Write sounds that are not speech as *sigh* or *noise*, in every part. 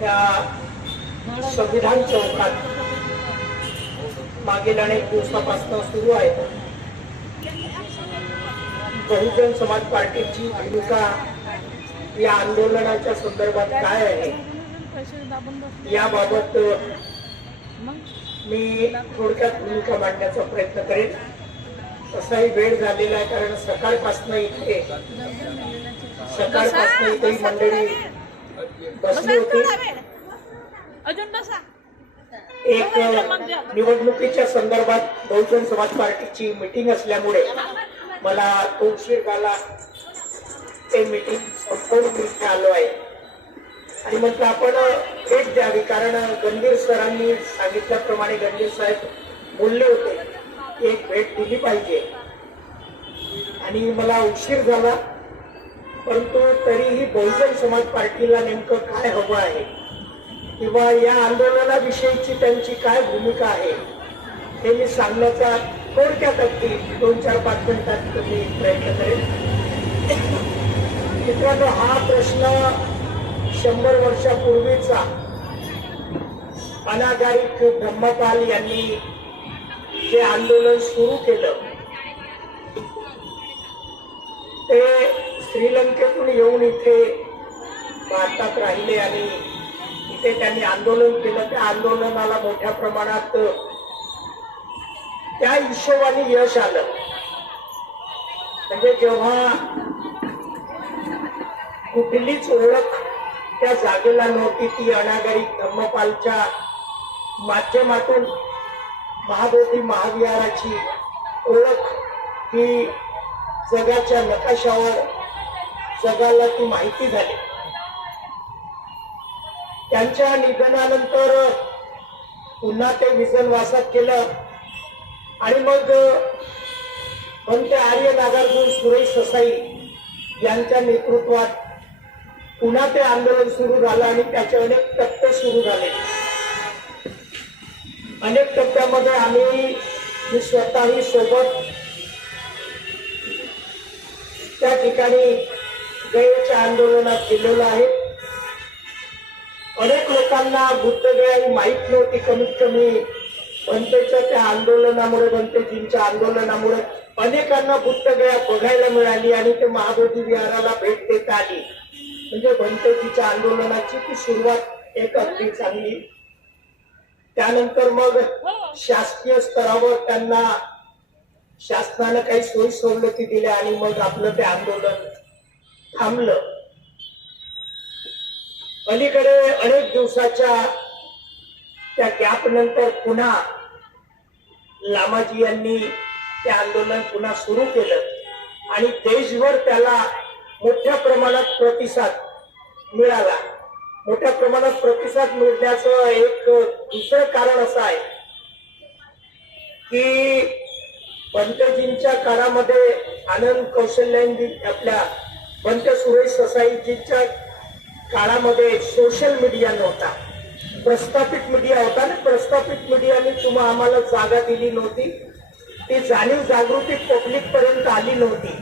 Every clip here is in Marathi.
त्या संविधान चौकात मागील अनेक दिवसापासून सुरू आहे. बहुजन समाज पार्टीची भूमिका या आंदोलनाच्या संदर्भात काय आहे? याबाबत मी थोडक्यात भूमिका मांडण्याचा प्रयत्न करेन. तसाही वेळ झालेला आहे कारण सकाळपासून इथे सकाळपासून इथे मंडळी बसली होती. अजून बसा. एक निवडणुकीच्या संदर्भात बहुजन समाज पार्टीची मिटिंग असल्यामुळे मला तो उशीर झाला ते मिटिंग संपवून आलो आहे. आणि म्हटलं आपण भेट द्यावी कारण गंभीर सरांनी सांगितल्याप्रमाणे गंभीर साहेब बोलले होते एक भेट दिली पाहिजे. आणि मला उशीर झाला. परंतु तरीही बहुजन समाज पार्टीला नेमकं काय हवं आहे? किंवा या आंदोलनाविषयीची त्यांची काय भूमिका आहे? हे मी सांगण्याचा थोडक्यात अगदी दोन चार पाच मिनिटात मी प्रयत्न करेन. मित्रांनो हा प्रश्न शंभर वर्षापूर्वीचा अनागारिक ब्रह्मपाल यांनी जे आंदोलन सुरू केलं ते श्रीलंकेतून येऊन इथे भारतात राहिले आणि इथे त्यांनी आंदोलन केलं. त्या आंदोलनाला मोठ्या प्रमाणात त्या हिशोबाने यश आलं. म्हणजे जेव्हा कुठलीच ओळख त्या जागेला नव्हती ती अनागरिक धम्मपालच्या माध्यमातून महाबोधी महाविहाराची ओळख ही जगाच्या नकाशावर जगाला ती माहिती झाली. त्यांच्या निधनानंतर पुन्हा ते विजनवासात केलं आणि मग पंत आर्य नागार्जुन सुरेश ससाई यांच्या नेतृत्वात पुन्हा ते आंदोलन सुरू झालं आणि त्याचे अनेक टप्पे सुरू झाले. अनेक टप्प्यामध्ये आम्ही मी स्वतःही सोबत त्या ठिकाणी गयच्या आंदोलनात केलेलं आहे. अनेक लोकांना बुद्धगया ही माहीत नव्हती. कमीत कमी बनतेच्या त्या आंदोलनामुळे बनतेजींच्या आंदोलनामुळे अनेकांना बुद्धगया बघायला मिळाली आणि ते महाबोधी विहाराला भेट देता आली. म्हणजे बनतेजीच्या आंदोलनाची ती सुरुवात एक अगदी चांगली. त्यानंतर मग शासकीय स्तरावर त्यांना शासनानं काही सोयी सवलती दिल्या आणि मग आपलं ते आंदोलन थांबलं. अलीकडे अनेक दिवसाच्या त्या गॅप नंतर पुन्हा लामाजी यांनी ते आंदोलन पुन्हा सुरू केलं. आणि देशभर त्याला मोठ्या प्रमाणात प्रतिसाद मिळाला. मोठ्या प्रमाणात प्रतिसाद मिळण्याचं एक दुसरं कारण असं आहे की पंतजींच्या काळामध्ये आनंद कौशल्यांनी आपल्या पंत सुरेश ससाईजींच्या काळामध्ये सोशल मीडिया नव्हता. प्रस्थापित मीडिया होता ना प्रस्थापित मीडियाने तुम्हा आम्हाला जागा दिली नव्हती. ती जाणीव जागृती पब्लिक पर्यंत आली नव्हती.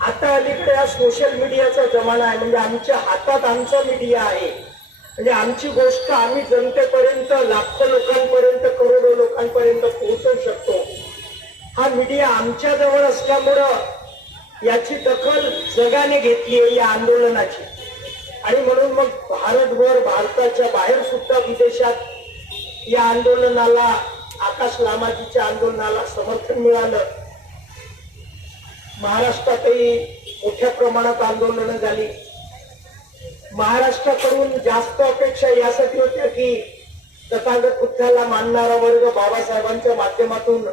आता अलीकडे हा सोशल मीडियाचा जमाना आहे. म्हणजे आमच्या हातात आमचा मीडिया आहे. म्हणजे आमची गोष्ट आम्ही जनतेपर्यंत लाखो लोकांपर्यंत करोडो लोकांपर्यंत पोहोचवू शकतो. हा मीडिया आमच्या जवळ असल्यामुळं याची दखल जगाने घेतली आहे या आंदोलनाची. आणि म्हणून मग भारतभर भारताच्या बाहेर सुद्धा विदेशात या आंदोलनाला आकाश लामाजीच्या आंदोलनाला समर्थन मिळालं. महाराष्ट्रातही मोठ्या प्रमाणात आंदोलनं झाली. महाराष्ट्राकडून जास्त अपेक्षा यासाठी होत्या की तथागत बुद्धाला मानणारा वर्ग बाबासाहेबांच्या माध्यमातून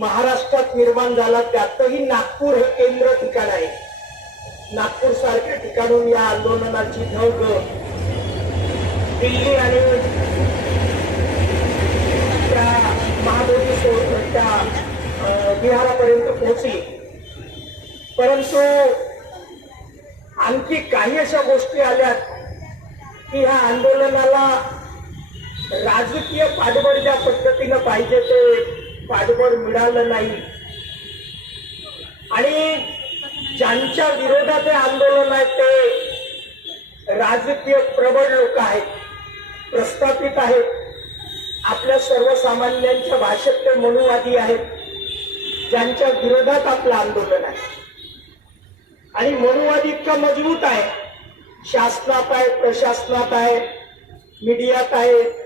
महाराष्ट्रात निर्माण झाला त्यातही नागपूर हे केंद्र ठिकाण आहे. नागपूर सारख्या ठिकाणून या आंदोलनाची धग दिल्ली आणि त्या महाबोधी सो- त्या बिहारापर्यंत पोहोचली. परंतु आणखी काही अशा गोष्टी आल्यात की ह्या आंदोलनाला राजकीय पाठबळ ज्या पद्धतीनं पाहिजे ते पाठबळ मिळालं नाही. आणि ज्यांच्या विरोधात आंदोलन आहे ते राजकीय प्रबळ लोक आहेत प्रस्थापित आहेत आपल्या सर्वसामान्यांच्या भाषेत ते मनुवादी आहेत ज्यांच्या विरोधात आपलं आंदोलन आहे. आणि मनुवादी इतका मजबूत आहे. शासनात आहे प्रशासनात आहे मीडियात आहे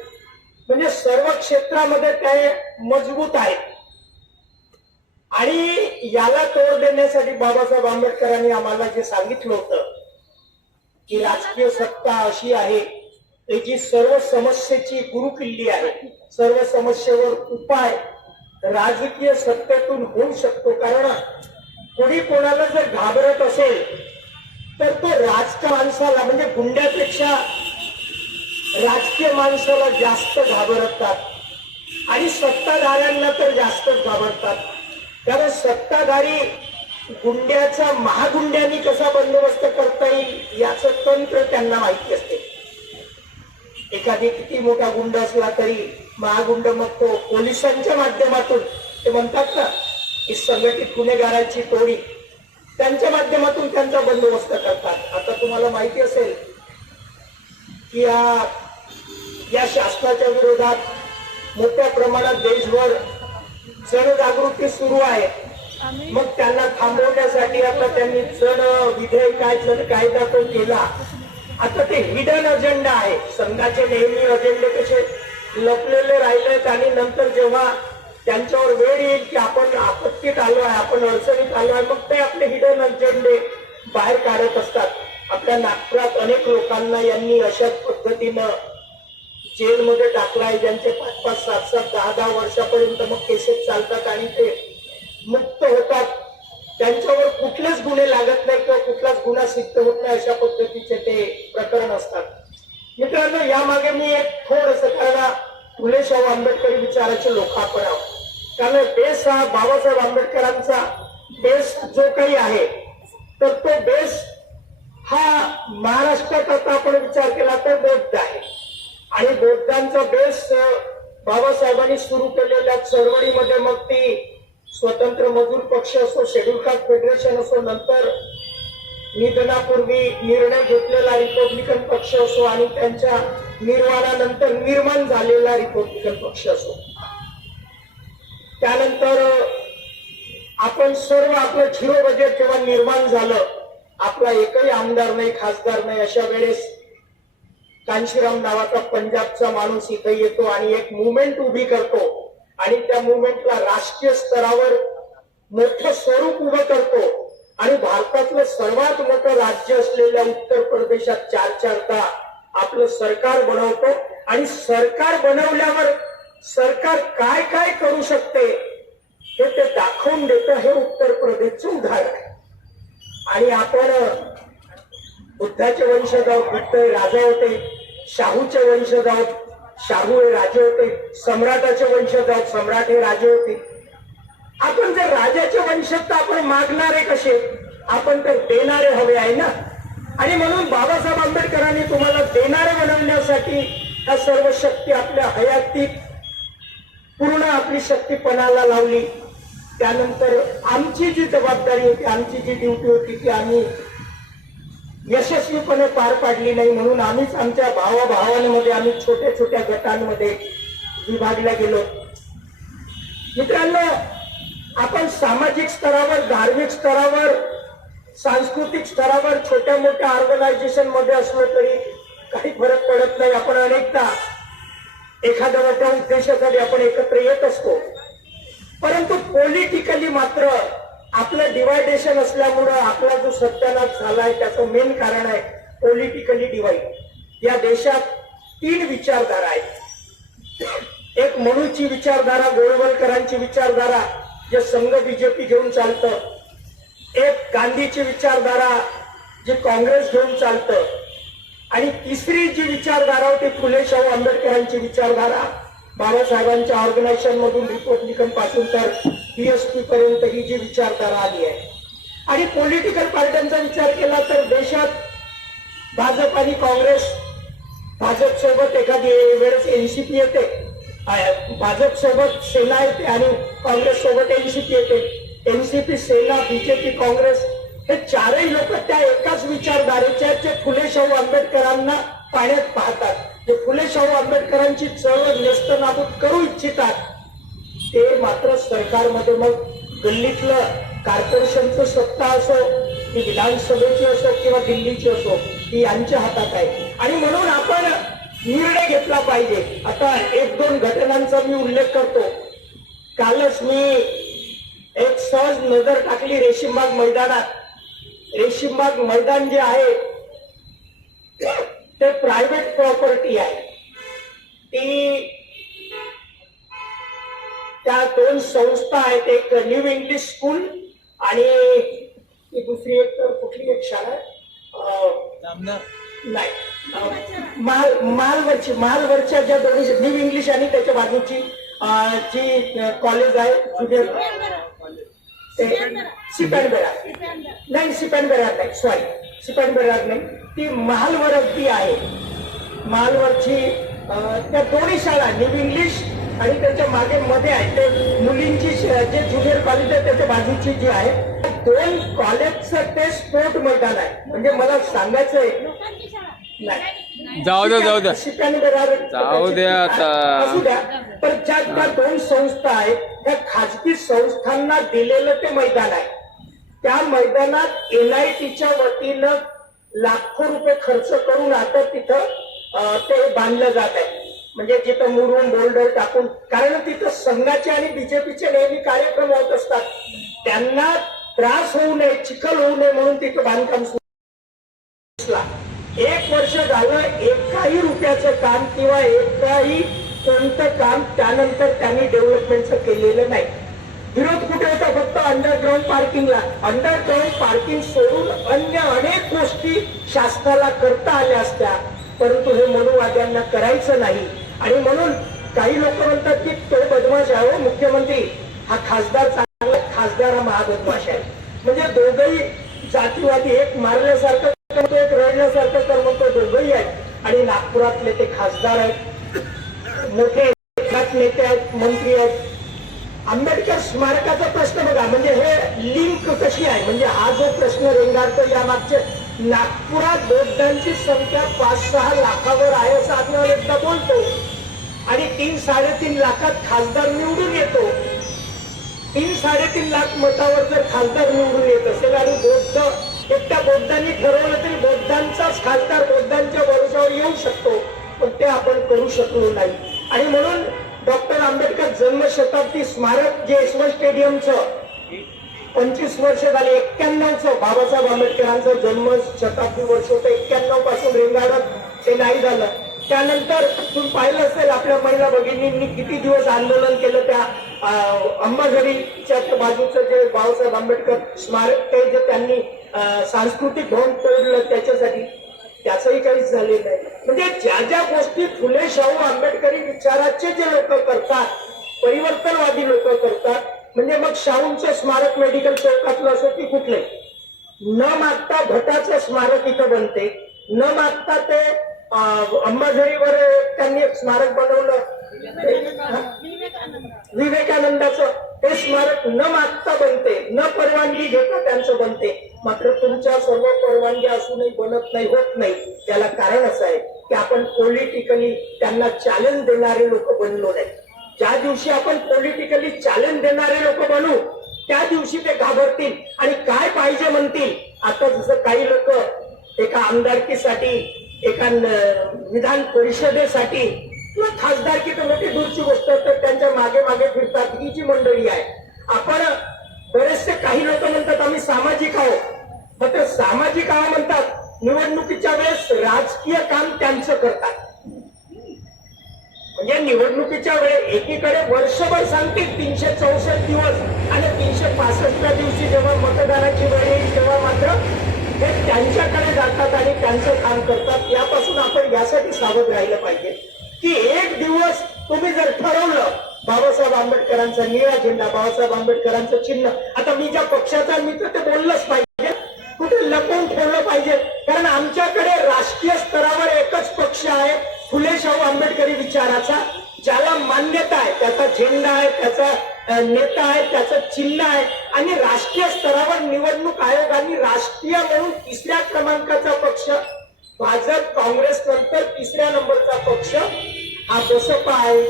म्हणजे सर्व क्षेत्रामध्ये ते मजबूत आहेत. आणि याला तोड देण्यासाठी बाबासाहेब आंबेडकरांनी आम्हाला जे सांगितलं होतं की राजकीय सत्ता अशी आहे त्याची जी सर्व समस्येची गुरुकिल्ली आहे सर्व समस्येवर उपाय राजकीय सत्तेतून होऊ शकतो. कारण कोणी कोणाला जर घाबरत असेल तर तो राजकीय माणसाला म्हणजे गुंड्यापेक्षा राजकीय माणसाला जास्त घाबरतात. आणि सत्ताधाऱ्यांना तर जास्तच घाबरतात. कारण सत्ताधारी गुंड्याचा महागुंड्यांनी कसा बंदोबस्त करता येईल याचं तंत्र त्यांना माहिती असते. एखादी किती मोठा गुंड असला तरी महागुंड मग तो पोलिसांच्या माध्यमातून ते म्हणतात ना की संघटित गुन्हेगारांची टोळी त्यांच्या माध्यमातून त्यांचा बंदोबस्त करतात. आता तुम्हाला माहिती असेल की या या शासनाच्या विरोधात मोठ्या प्रमाणात देशभर जनजागृती सुरू आहे. मग त्यांना थांबवण्यासाठी आता त्यांनी जण विधेयक काय जण कायदा तो केला. आता ते हिडन अजेंडा आहे. संघाचे नेहमी अजेंडे कसे लपलेले राहिलेत आणि नंतर जेव्हा त्यांच्यावर वेळ येईल की आपण आपत्तीत आलो आहे आपण अडचणीत आलो आहे मग ते आपले हिडन अजेंडे बाहेर काढत असतात. आपल्या नागपुरात अनेक लोकांना यांनी अशाच पद्धतीनं जेलमध्ये टाकलाय ज्यांचे पाच पाच सात सात दहा दहा वर्षापर्यंत मग केसेस चालतात आणि ते मुक्त होतात. त्यांच्यावर कुठलेच गुन्हे लागत नाही किंवा कुठलाच गुन्हा सिद्ध होत नाही अशा पद्धतीचे ते प्रकरण असतात. मित्रांनो यामागे मी एक थोडस कारण फुले शाहू आंबेडकरी विचाराचे लोक आपण आहोत कारण बेस हा बाबासाहेब आंबेडकरांचा बेस जो काही आहे तर तो बेस हा महाराष्ट्रात आता आपण विचार केला तर बौद्ध आहे. आणि बौद्धांचा बेस्ट बाबासाहेबांनी सुरू केलेल्या चळवळीमध्ये मग ती स्वतंत्र मजूर पक्ष असो शेड्यूल कास्ट फेडरेशन असो नंतर निधनापूर्वी निर्णय घेतलेला रिपब्लिकन पक्ष असो आणि त्यांच्या निर्माणानंतर निर्माण झालेला रिपब्लिकन पक्ष असो. त्यानंतर आपण सर्व आपलं झिरो बजेट जेव्हा निर्माण झालं आपला एकही आमदार नाही खासदार नाही अशा वेळेस कांशीराम नावाचा पंजाबचा माणूस इथे येतो आणि एक मुवमेंट उभी करतो. आणि त्या मुवमेंटला राष्ट्रीय स्तरावर मोठं स्वरूप उभं करतो. आणि भारतातलं सर्वात मोठं राज्य असलेल्या उत्तर प्रदेशात चार चारदा आपलं सरकार बनवतो. आणि सरकार बनवल्यावर सरकार काय काय करू शकते हे ते दाखवून देतं हे उत्तर प्रदेशचं उदाहरण आहे. आणि आपण बुद्धाचे वंशज आहोत राजा होते. शाहूचे वंशज आहोत शाहू हे राजे होते सम्राटाचे वंशज आहोत सम्राट हे राजे होते. आपण जर राजाचे वंशज तर आपण मागणारे कसे? आपण तर देणारे हवे आहे ना? आणि म्हणून बाबासाहेब आंबेडकरांनी तुम्हाला देणारे बनवण्यासाठी ह्या सर्व शक्ती आपल्या हयातीत पूर्ण आपली शक्ती पणाला लावली. त्यानंतर आमची जी जबाबदारी होती आमची जी ड्युटी होती ती आम्ही यशस्वीपणे पार पाडली नाही म्हणून आम्हीच आमच्या भावाभावांमध्ये आम्ही छोट्या छोट्या गटांमध्ये विभागल्या गेलो. मित्रांनो आपण सामाजिक स्तरावर धार्मिक स्तरावर सांस्कृतिक स्तरावर छोट्या मोठ्या ऑर्गनायझेशनमध्ये असलो तरी काही फरक पडत नाही. आपण अनेकदा एखाद्या मोठ्या उद्देशासाठी आपण एकत्र येत असतो. परंतु पॉलिटिकली मात्र आपलं डिवायडेशन असल्यामुळं आपला जो सत्यानाश झालाय त्याचं मेन कारण आहे पॉलिटिकली डिवाइड या देशात तीन विचारधारा आहेत. एक मनुची विचारधारा गोळवलकरांची विचारधारा जे संघ बीजेपी घेऊन चालतं. एक गांधीची विचारधारा जी काँग्रेस घेऊन चालतं. आणि तिसरी जी विचारधारा होती फुले शाहू आंबेडकरांची विचारधारा. बाबासाहेबांच्या ऑर्गनायझेशन मधून रिपब्लिकनपासून तर बीएसपी पर्यंत ही जी विचारधारा आली आहे. आणि पॉलिटिकल पार्ट्यांचा विचार केला तर देशात भाजप आणि काँग्रेस भाजप सोबत एखादी वेळेस एनसीपी येते. भाजप सोबत सेना येते आणि काँग्रेस सोबत एनसीपी येते. एनसीपी सेना बीजेपी काँग्रेस हे चारही लोक त्या एकाच विचारधारेचे आहेत जे फुले शाहू आंबेडकरांना पाण्यात पाहतात. जे फुले शाहू आंबेडकरांची चळवळ नेस्त नाबूद करू इच्छितात ते मात्र सरकारमध्ये मग गल्लीतलं कार्पोरेशनचं सत्ता असो ती विधानसभेची असो किंवा दिल्लीची असो ती यांच्या हातात आहे. आणि म्हणून आपण निर्णय घेतला पाहिजे. आता एक दोन घटनांचा मी उल्लेख करतो. कालच मी एक सहज नजर टाकली रेशीमबाग मैदानात. रेशीमबाग मैदान जे आहे ते प्रायव्हेट प्रॉपर्टी आहे. ती त्या दोन संस्था आहेत एक न्यू इंग्लिश स्कूल आणि ती दुसरी एक कुठली एक शाळा नाही. महाल महालवरची महालवरच्या ज्या दोन्ही न्यू इंग्लिश आणि त्याच्या बाजूची अं, जी कॉलेज आहे ज्युनियर सिपॅनबेरा नाही सिपॅनबेरार नाही सॉरी सिपॅनबेरार नाही. ती महालवर अगदी आहे महालवरची त्या दोन्ही शाळा न्यू इंग्लिश आणि त्याच्यामागे मध्ये आहे ते मुलींची जे ज्युनियर कॉलेज आहे त्याच्या बाजूची जी आहे दोन कॉलेजचं ते स्पोर्ट मैदान आहे. म्हणजे मला सांगायचं आहे नाही. जाऊ द्या जाऊ द्या जाऊ द्या आता. असू द्या. पण ज्या त्या दोन संस्था आहेत त्या खाजगी संस्थांना दिलेलं ते मैदान आहे. त्या मैदानात एनआयटीच्या वतीनं लाखो रुपये खर्च करून आता तिथं ते बांधलं जात आहे. म्हणजे जिथं मुरून बोल्डर टाकून कारण तिथं संघाचे आणि बीजेपीचे नेहमी कार्यक्रम होत असतात. त्यांना त्रास होऊ नये चिखल होऊ नये म्हणून तिथं बांधकाम सुरू दिसला. एक वर्ष झालं एकाही रुपयाचं काम किंवा एकाही कोणतं काम त्यानंतर त्यांनी डेव्हलपमेंटचं केलेलं नाही. विरोध कुठे होता? फक्त अंडरग्राऊंड पार्किंगला अंडरग्राऊंड पार्किंग सोडून अन्य अनेक गोष्टी शासनाला करता आल्या असत्या. परंतु हे मनुवाद्यांना करायचं नाही. आणि म्हणून काही लोक म्हणतात की तो बदमाश आहे हो मुख्यमंत्री. हा खासदार चांगला खासदार हा महाबदमाश आहे. म्हणजे दोघही जातीवादी एक मारल्यासारखं करतो एक रडल्यासारखं कर म्हणतो दोघही आहेत. आणि नागपुरातले ते खासदार आहेत. मोठे नेते आहेत मंत्री आहेत. आंबेडकर स्मारकाचा प्रश्न बघा म्हणजे हे लिंक कशी आहे? म्हणजे हा जो प्रश्न रेंगाळतो या मागचे नागपुरात बौद्धांची संख्या पाच सहा लाखावर आहे असं आम्ही एकदा बोलतो आणि तीन साडेतीन लाखात खासदार निवडून येतो. तीन साडेतीन लाख मतावर जर खासदार निवडून येत असेल आणि बौद्ध एकट्या बौद्धांनी ठरवलं तरी बौद्धांचाच खासदार बौद्धांच्या भरोशावर येऊ शकतो पण ते आपण करू शकलो नाही. आणि म्हणून डॉक्टर आंबेडकर जन्मशताब्दी स्मारक जे यशवंत स्टेडियमचं पंचवीस वर्ष झाले एक्क्याण्णवचं बाबासाहेब आंबेडकरांचं जन्म शताब्दी वर्ष होतं. एक्क्याण्णवपासून रेंगाळत ते नाही झालं. त्यानंतर तुम्ही पाहिलं असेल आपल्या महिला भगिनींनी किती दिवस आंदोलन केलं त्या अंबाझरीच्या बाजूचं जे बाबासाहेब आंबेडकर स्मारक ते जे त्यांनी सांस्कृतिक भवन तोडलं त्याच्यासाठी त्याचंही काहीच झालेलं नाही. म्हणजे ज्या ज्या गोष्टी फुले शाहू आंबेडकरी विचाराचे जे लोक करतात परिवर्तनवादी लोक करतात म्हणजे मग शाहूंचं स्मारक मेडिकल चौकातलं असो की कुठले न मागता भटाचं स्मारक इथं बनते न मागता ते अंबाझरीवर त्यांनी एक स्मारक बनवलं. विवेकानंदाचं ते स्मारक न मागता बनते न परवानगी घेता त्यांचं बनते. मात्र तुमच्या सर्व परवानगी असूनही बनत नाही होत नाही. त्याला कारण असं आहे की आपण पॉलिटिकली त्यांना चॅलेंज देणारे लोक बनलो नाही. ज्या दिवशी आपण पॉलिटिकली चॅलेंज देणारे लोक बनू त्या दिवशी ते घाबरतील आणि काय पाहिजे म्हणतील. आता जसं काही लोक एका आमदारकीसाठी एका विधान परिषदेसाठी किंवा खासदारकी तर मोठी दूरची गोष्ट तर त्यांच्या मागे मागे फिरतात ही जी मंडळी आहे. आपण बरेचसे काही लोक म्हणतात आम्ही सामाजिक आहोत. मात्र सामाजिक आहो म्हणतात. निवडणुकीच्या वेळेस राजकीय काम त्यांचं करतात. म्हणजे निवडणुकीच्या वेळेस एकीकडे वर्षभर सांगतील तीनशे चौसष्ट दिवस आणि तीनशे पासष्टच्या दिवशी जेव्हा मतदानाची वेळ येईल तेव्हा मात्र हे त्यांच्याकडे जातात आणि त्यांचं काम करतात यापासून आपण यासाठी सावध राहिलं पाहिजे. की एक दिवस तुम्ही जर ठरवलं बाबासाहेब आंबेडकरांचा निळा झेंडा बाबासाहेब आंबेडकरांचं चिन्ह आता मी ज्या पक्षाचा मित्र ते बोललंच पाहिजे. कुठे लपवून ठेवलं पाहिजे? कारण आमच्याकडे राष्ट्रीय स्तरावर एकच पक्ष आहे फुले शाहू आंबेडकरी विचाराचा ज्याला मान्यता आहे त्याचा झेंडा आहे त्याचा नेता आहे त्याचं चिन्ह आहे. आणि राष्ट्रीय स्तरावर निवडणूक आयोगाने राष्ट्रीय म्हणून तिसऱ्या क्रमांकाचा पक्ष भाजप काँग्रेस नंतर तिसऱ्या नंबरचा पक्ष हा बसपा आहे.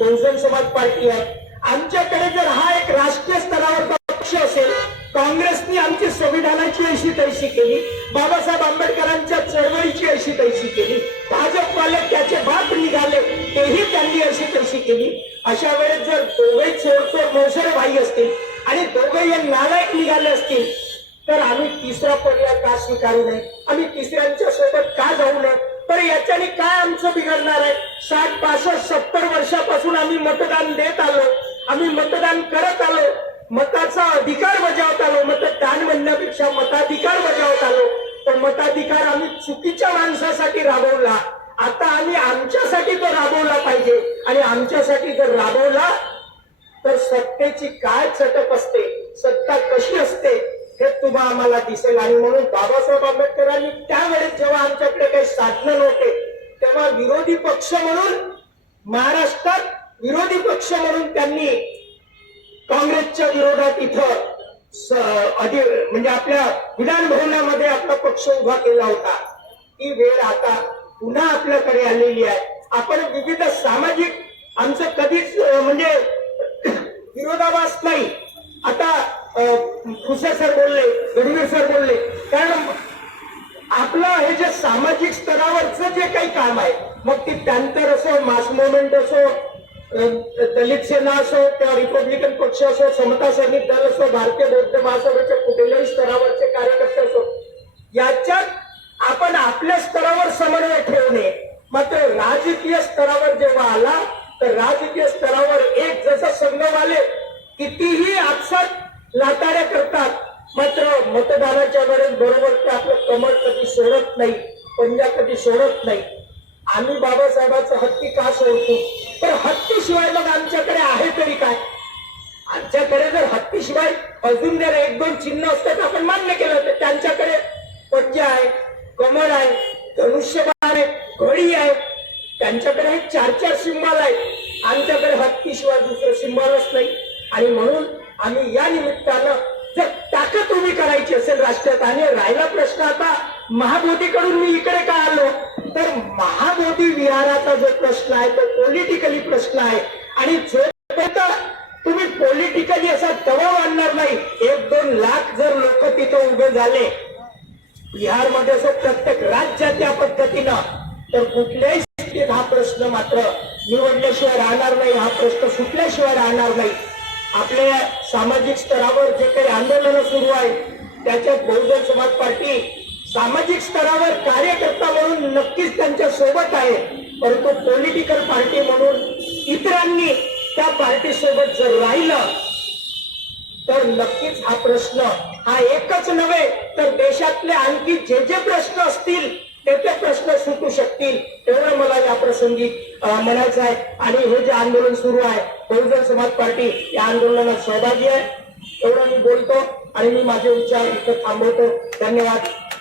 बहुजन समाज पार्टी आहे. आमच्याकडे जर हा एक राष्ट्रीय स्तरावरचा पक्ष असेल काँग्रेसनी आमची संविधानाची ऐशी तैशी केली बाबासाहेब आंबेडकरांच्या चळवळीची ऐशी तैशी केली भाजपवाले त्याचे बाप निघाले तेही त्यांनी अशी तशी केली. अशा वेळेस जर दोघे चोरचोर मोसरे भाई असतील आणि दोघे हे नालायक निघाले असतील तर आम्ही तिसरा पर्याय का स्वीकारू नये? आम्ही तिसऱ्यांच्या सोबत का जाऊ नये? तर याच्याने काय आमचं बिघडणार आहे? साठ पासष्ट सत्तर वर्षापासून आम्ही मतदान देत आलो. आम्ही मतदान करत आलो. मताचा अधिकार बजावत आलो. मतदान म्हणण्यापेक्षा मताधिकार बजावत आलो. पण मताधिकार आम्ही चुकीच्या माणसासाठी राबवला. आता आम्ही आमच्यासाठी तो राबवला पाहिजे. आणि आमच्यासाठी जर राबवला तर सत्तेची काय चटक असते? सत्ता कशी असते? हे तुम्हा आम्हाला दिसेल. आणि म्हणून बाबासाहेब आंबेडकरांनी त्यावेळेस जेव्हा आमच्याकडे काही साधनं नव्हते तेव्हा विरोधी पक्ष म्हणून महाराष्ट्रात विरोधी पक्ष म्हणून त्यांनी काँग्रेसच्या विरोधात इथं म्हणजे आपल्या विधान भवनामध्ये आपला पक्ष उभा केला होता. ती वेळ आता पुन्हा आपल्याकडे आलेली आहे. आपण विविध सामाजिक आमचं कधीच म्हणजे *clears throat* विरोधाभास नाही. आता खुसे सर बोलले गडवीर सर बोलले कारण आपलं हे जे सामाजिक स्तरावरचं जे काही काम आहे मग ती पॅन्थर असो मास मुवमेंट असो दलित सेना असो किंवा रिपब्लिकन पक्ष असो समता सैनिक दल असो भारतीय बौद्ध महासभेचे कुठल्याही स्तरावरचे कार्यकर्ते असो याच्यात आपण आपल्या स्तरावर समन्वय ठेवणे मात्र राजकीय स्तरावर जेव्हा आला तर राजकीय स्तरावर एक जसं आले कितीही आपसात लाटाऱ्या करतात. मात्र मतदानाच्या वेळेस बरोबर ते आपलं कमळ कधी सोडत नाही पंजा कधी सोडत नाही. आम्ही बाबासाहेबांचं हत्ती का सोडतो? तर हत्तीशिवाय मग आमच्याकडे आहे तरी काय? आमच्याकडे जर हत्तीशिवाय अजून जर एक दोन चिन्ह असतात आपण मान्य केलं तर त्यांच्याकडे पंजा आहे कमळ आहे धनुष्यबाण आहे घडी आहे. त्यांच्याकडे हे चार चार सिंबाल आहेत. आमच्याकडे हत्तीशिवाय दुसरं सिंबालच नाही. आणि म्हणून आम्ही या निमित्तानं जर ताकद उभी करायची असेल राष्ट्रात आणि राहिला प्रश्न आता. महाबोधीकडून मी इकडे का आलो? तर महाबोधी विहाराचा जो प्रश्न आहे तो पॉलिटिकली प्रश्न आहे. आणि जोपर्यंत तुम्ही पॉलिटिकली असा दबाव आणणार नाही एक दोन लाख जर लोक तिथे उभे झाले बिहारमध्ये असं प्रत्येक राज्यात त्या पद्धतीनं तर कुठल्याही स्थितीत हा प्रश्न मात्र निवडल्याशिवाय राहणार नाही हा प्रश्न सुटल्याशिवाय राहणार नाही. आपल्या सामाजिक स्तरावर जे काही आंदोलनं सुरू आहेत त्याच्यात बहुजन समाज पार्टी सामाजिक स्तरावर कार्यकर्ता म्हणून नक्कीच त्यांच्यासोबत आहे. परंतु पॉलिटिकल पार्टी म्हणून इतरांनी त्या पार्टी सोबत जर राहिलं तर नक्कीच हा प्रश्न हा एकच नव्हे तर देशातले आणखी जे जे प्रश्न असतील ते ते प्रश्न सुटू शकतील. एवढं मला या प्रसंगी म्हणायचं आहे. आणि हे जे आंदोलन सुरू आहे बहुजन समाज पार्टी या आंदोलनात सहभागी आहे. एवढं मी बोलतो आणि मी माझे विचार इथं थांबवतो. धन्यवाद.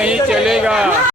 नहीं चलेगा